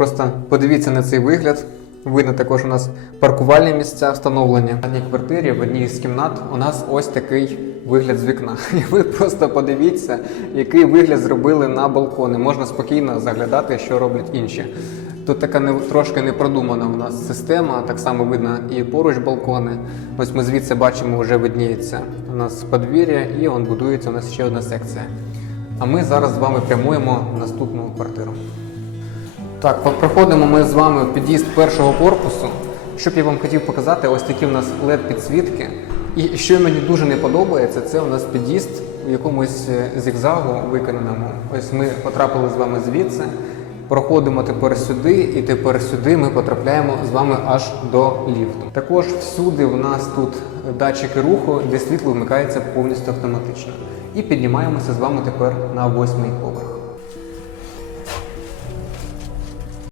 Просто подивіться на цей вигляд. Видно також у нас паркувальні місця встановлені. В даній квартирі в одній з кімнат у нас ось такий вигляд з вікна. І ви просто подивіться, який вигляд зробили на балкони. Можна спокійно заглядати, що роблять інші. Тут така не, трошки не продумана у нас система, так само видно і поруч балкони. Ось ми звідси бачимо, вже видніється у нас подвір'я, і он будується у нас ще одна секція. А ми зараз з вами прямуємо в наступну квартиру. Так, проходимо ми з вами в під'їзд першого корпусу. Щоб я вам хотів показати, ось такі у нас led підсвітки. І що мені дуже не подобається, це у нас під'їзд в якомусь е, зігзагу виконаному. Ось ми потрапили з вами звідси, проходимо тепер сюди, і тепер сюди ми потрапляємо з вами аж до ліфту. Також всюди в нас тут датчики руху, де світло вмикається повністю автоматично. І піднімаємося з вами тепер на восьмий поверх.